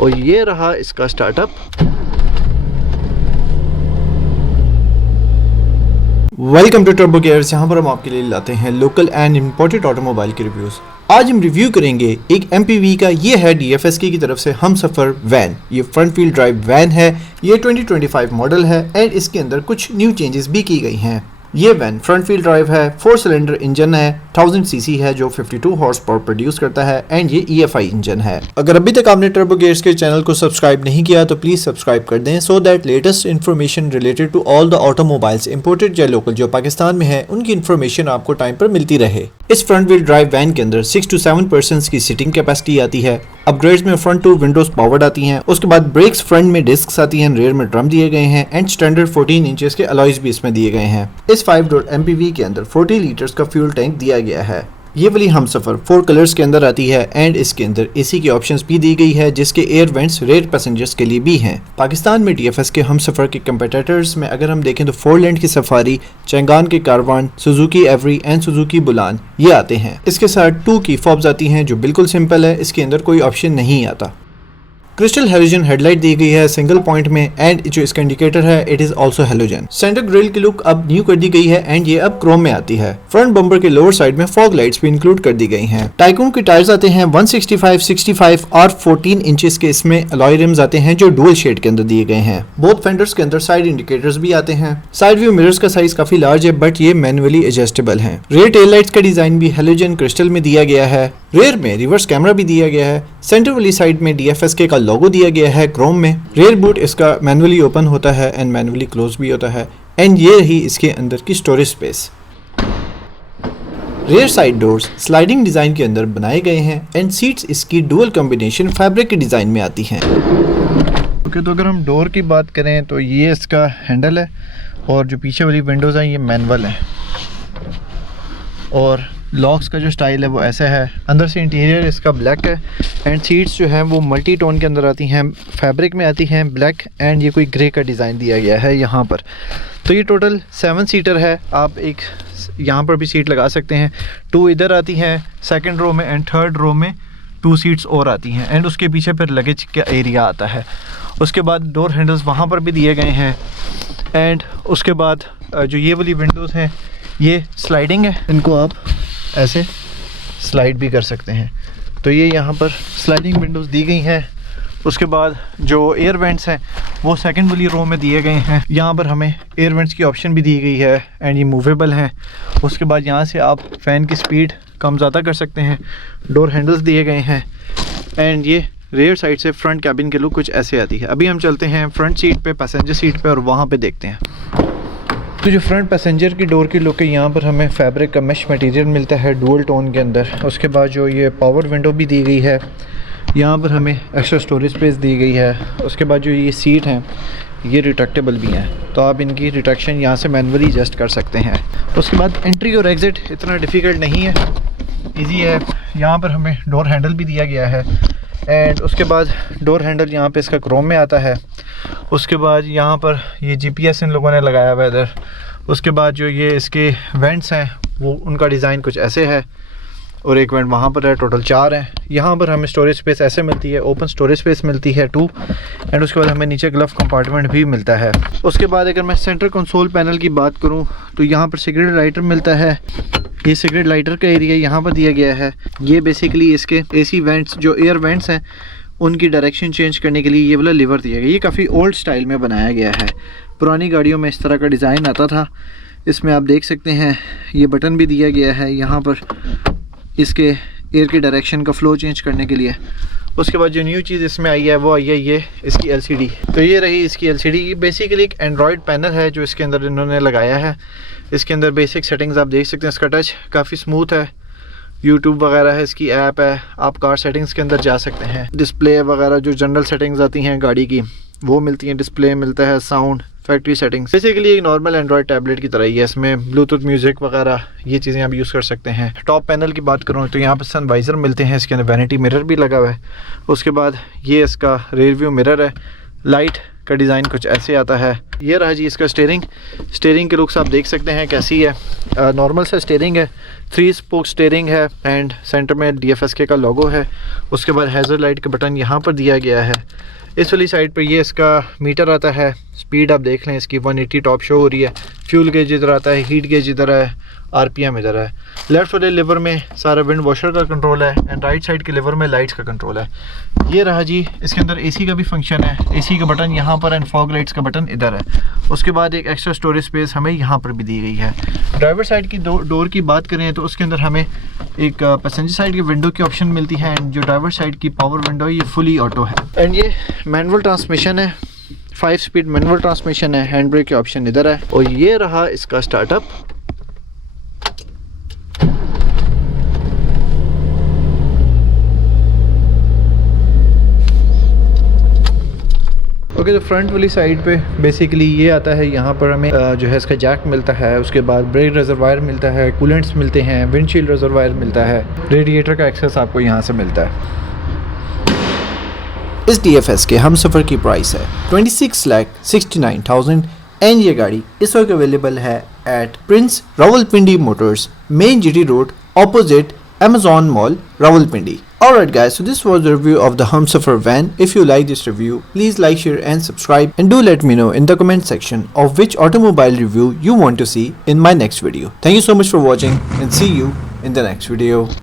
और ये रहा इसका startup. Welcome to Turbo Gears. यहाँ पर हम आपके लिए लाते हैं लोकल एंड इम्पोर्टेड ऑटोमोबाइल के रिव्यूज़। आज हम रिव्यू करेंगे एक MPV का। ये है DFSK की तरफ से हमसफर वैन। ये फ्रंट व्हील ड्राइव वैन है। ये 2025 मॉडल है एंड इसके अंदर कुछ न्यू चेंजेस भी की गई हैं। ये वैन फ्रंट व्हील ड्राइव है, 4 सिलेंडर इंजन है, 1000 सीसी है जो 52 हॉर्स पावर प्रोड्यूस करता है एंड ये EFI इंजन है। अगर अभी तक आपने टर्बो गियर्स के चैनल को सब्सक्राइब नहीं किया तो प्लीज सब्सक्राइब कर दें so that latest information related to all the automobiles imported या लोकल जो पाकिस्तान में है उनकी इन्फॉर्मेशन आपको टाइम पर मिलती रहे। इस फ्रंट व्हील ड्राइव वैन के अंदर 6 to 7 पर्सन्स की सीटिंग कैपेसिटी आती है। अपग्रेड्स में फ्रंट 2 विंडोज पावर्ड आती हैं। उसके बाद ब्रेक्स फ्रंट में डिस्क्स आती हैं, रेयर में ड्रम दिए गए हैं एंड स्टैंडर्ड 14 इंचेस के अलॉयज भी इसमें दिए गए हैं। इस 5 डोर MPV के अंदर 40 लीटर्स का फ्यूल टैंक दिया गया है। ये वाली हमसफर 4 कलर्स के अंदर आती है एंड इसके अंदर AC की ऑप्शंस भी दी गई है जिसके एयर वेंट्स रेयर पैसेंजर्स के लिए भी हैं। पाकिस्तान में DFS के हमसफर के कंपेटिटर्स में अगर हम देखें तो फोरलैंड की सफारी, चंगान के Karwan, Suzuki every and Suzuki बुलान ये आते हैं। इसके साथ 2 की फॉब्स आती हैं जो बिल्कुल सिंपल है, इसके अंदर कोई ऑप्शन नहीं आता। क्रिस्टल हेलोजन हेडलाइट दी गई है सिंगल पॉइंट में एंड जो इसका इंडिकेटर है it is also halogen. Centre grill की लुक अब न्यू कर दी गई है एंड ये अब क्रोम में आती है। फ्रंट बम्पर के लोअर साइड में फॉग लाइट्स भी इंक्लूड कर दी गई हैं। टाइकून के टायर्स आते हैं 165, 65 और 14 इंचेस के। इसमें अलॉय रिम्स आते हैं जो डुअल शेड के अंदर दिए गए हैं। बोथ फेंडर्स के अंदर साइड इंडिकेटर्स भी आते हैं। साइड व्यू मिरर्स का साइज काफी लार्ज है बट ये मैनुअली एडजस्टेबल है। रेयर टेल लाइट्स का डिजाइन भी हेलोजन क्रिस्टल में दिया गया है। रेयर में रिवर्स कैमरा भी दिया गया है। सेंटर वाली साइड में DFSK का लोगो दिया गया है क्रोम में। रेयर बूट इसका मैनुअली ओपन होता है एंड मैनुअली क्लोज भी होता है एंड ये रही इसके अंदर की storage space. Rear side doors sliding design के अंदर बनाए गए हैं एंड सीट्स इसकी डुअल कॉम्बिनेशन फैब्रिक के डिजाइन में आती हैं। ओके, तो अगर हम डोर की बात करें तो ये इसका हैंडल है और जो पीछे वाली विंडोज हैं ये मैनुअल है और लॉक्स का जो स्टाइल है वो ऐसा है। अंदर से इंटीरियर इसका ब्लैक है एंड सीट्स जो हैं वो मल्टी टोन के अंदर आती हैं, फैब्रिक में आती हैं ब्लैक एंड ये कोई ग्रे का डिज़ाइन दिया गया है यहाँ पर। तो ये टोटल 7 सीटर है। आप एक यहाँ पर भी सीट लगा सकते हैं। 2 इधर आती हैं सेकंड रो में एंड थर्ड रो में 2 सीट्स और आती हैं एंड उसके पीछे फिर लगेज का एरिया आता है। उसके बाद डोर हैंडल्स वहाँ पर भी दिए गए हैं एंड उसके बाद जो ये वाली विंडोज़ हैं ये स्लाइडिंग है, इनको आप ऐसे स्लाइड भी कर सकते हैं। तो ये यहाँ पर स्लाइडिंग विंडोज़ दी गई हैं। उसके बाद जो एयर वेंट्स हैं वो सेकंड वाली रो में दिए गए हैं। यहाँ पर हमें एयर वेंट्स की ऑप्शन भी दी गई है एंड ये मूवेबल हैं। उसके बाद यहाँ से आप फ़ैन की स्पीड कम ज़्यादा कर सकते हैं। डोर हैंडल्स दिए गए हैं एंड ये रेयर साइड से फ्रंट कैबिन के लुक कुछ ऐसे आती है। अभी हम चलते हैं फ्रंट सीट पे, पैसेंजर सीट पे और वहाँ पे देखते हैं। तो जो फ्रंट पैसेंजर की डोर की लुक है यहाँ पर हमें फैब्रिक का मैश मटेरियल मिलता है डुअल टोन के अंदर। उसके बाद जो ये पावर विंडो भी दी गई है, यहाँ पर हमें एक्स्ट्रा स्टोरेज स्पेस दी गई है। उसके बाद जो ये सीट हैं ये रिट्रैक्टेबल भी हैं तो आप इनकी रिट्रैक्शन यहाँ से मैनुअली एडजस्ट कर सकते हैं। उसके बाद एंट्री और एग्ज़िट इतना डिफ़िकल्ट नहीं है, ईजी है। यहाँ पर हमें डोर हैंडल भी दिया गया है एंड उसके बाद डोर हैंडल यहाँ पे इसका क्रोम में आता है। उसके बाद यहाँ पर ये GPS इन लोगों ने लगाया हुआ है इधर। उसके बाद जो ये इसके वेंट्स हैं वो उनका डिज़ाइन कुछ ऐसे है और एक वेंट वहाँ पर है। टोटल 4 हैं। यहाँ पर हमें स्टोरेज स्पेस ऐसे मिलती है, ओपन स्टोरेज स्पेस मिलती है 2 एंड उसके बाद हमें नीचे ग्लव कंपार्टमेंट भी मिलता है। उसके बाद अगर मैं सेंटर कंसोल पैनल की बात करूँ तो यहाँ पर सिगरेट लाइटर मिलता है। ये सिगरेट लाइटर का एरिया यहाँ पर दिया गया है। ये बेसिकली इसके AC वेंट्स जो एयर वेंट्स हैं उनकी डायरेक्शन चेंज करने के लिए ये वाला लीवर दिया गया। ये काफ़ी ओल्ड स्टाइल में बनाया गया है। पुरानी गाड़ियों में इस तरह का डिज़ाइन आता था। इसमें आप देख सकते हैं ये बटन भी दिया गया है यहाँ पर इसके एयर की डायरेक्शन का फ़्लो चेंज करने के लिए। उसके बाद जो न्यू चीज़ इसमें आई है वो आई है ये इसकी LCD। तो ये रही इसकी LCD। ये बेसिकली एक एंड्रॉयड पैनल है जो इसके अंदर इन्होंने लगाया है। इसके अंदर बेसिक सेटिंग्स आप देख सकते हैं। इसका टच काफ़ी स्मूथ है। यूट्यूब वगैरह है, इसकी ऐप है। आप कार सेटिंग्स के अंदर जा सकते हैं। डिस्प्ले वगैरह जो जनरल सेटिंग्स आती हैं गाड़ी की वो मिलती हैं। डिस्प्ले मिलता है, साउंड, फैक्ट्री सेटिंग्स। बेसिकली एक नॉर्मल एंड्रॉयड टैबलेट की तरह ही है। इसमें ब्लूटूथ म्यूजिक वगैरह ये चीज़ें आप यूज़ कर सकते हैं। टॉप पैनल की बात करूँ तो यहाँ पर सनवाइज़र मिलते हैं। इसके अंदर वैनिटी मिरर भी लगा हुआ है। उसके बाद ये इसका रेयर व्यू मिरर है। लाइट का डिज़ाइन कुछ ऐसे आता है। ये रहा जी इसका स्टेयरिंग के लुक्स आप देख सकते हैं कैसी है। नॉर्मल सा स्टेयरिंग है, 3 स्पोक स्टेयरिंग है एंड सेंटर में DFSK का लोगो है। उसके बाद हैज़र्ड लाइट का बटन यहाँ पर दिया गया है। इस वाली साइड पर ये इसका मीटर आता है, स्पीड आप देख लें इसकी 180 टॉप शो हो रही है। फ्यूल गेज इधर आता है, हीट गेज इधर है, RPM इधर है। लेफ्ट वाले लिवर में सारा विंड वॉशर का कंट्रोल है एंड राइट साइड के लिवर में लाइट्स का कंट्रोल है। ये रहा जी इसके अंदर AC का भी फंक्शन है, AC का बटन यहाँ पर एंड फॉग लाइट्स का बटन इधर है। उसके बाद एक एक्स्ट्रा स्टोरेज स्पेस हमें यहाँ पर भी दी गई है। ड्राइवर साइड की डोर की बात करें तो उसके अंदर हमें एक पैसेंजर साइड की विंडो की ऑप्शन मिलती है एंड जो ड्राइवर साइड की पावर विंडो है ये फुली ऑटो है एंड ये मैनुअल ट्रांसमिशन है, 5 स्पीड मैनुअल ट्रांसमिशन है। हैंड ब्रेक की ऑप्शन इधर है और ये रहा इसका स्टार्टअप। ओके तो फ्रंट वाली साइड पे बेसिकली ये आता है। यहाँ पर हमें जो है इसका जैक मिलता है, उसके बाद ब्रेक रिजर्वायर मिलता है, कूलेंट्स मिलते हैं, विंडशील्ड रिजर्वायर मिलता है, रेडिएटर का एक्सेस आपको यहाँ से मिलता है। इस DFS के हम सफ़र की प्राइस है 26,69,000 एंड ये गाड़ी इस वक्त अवेलेबल है at Prince Rawalpindi Motors, main GT road opposite Amazon Mall, Rawalpindi. Alright guys, so this was the review of the Humsafar van. If you like this review, please like, share and subscribe, and do let me know in the comment section of which automobile review you want to see in my next video. Thank you so much for watching and see you in the next video.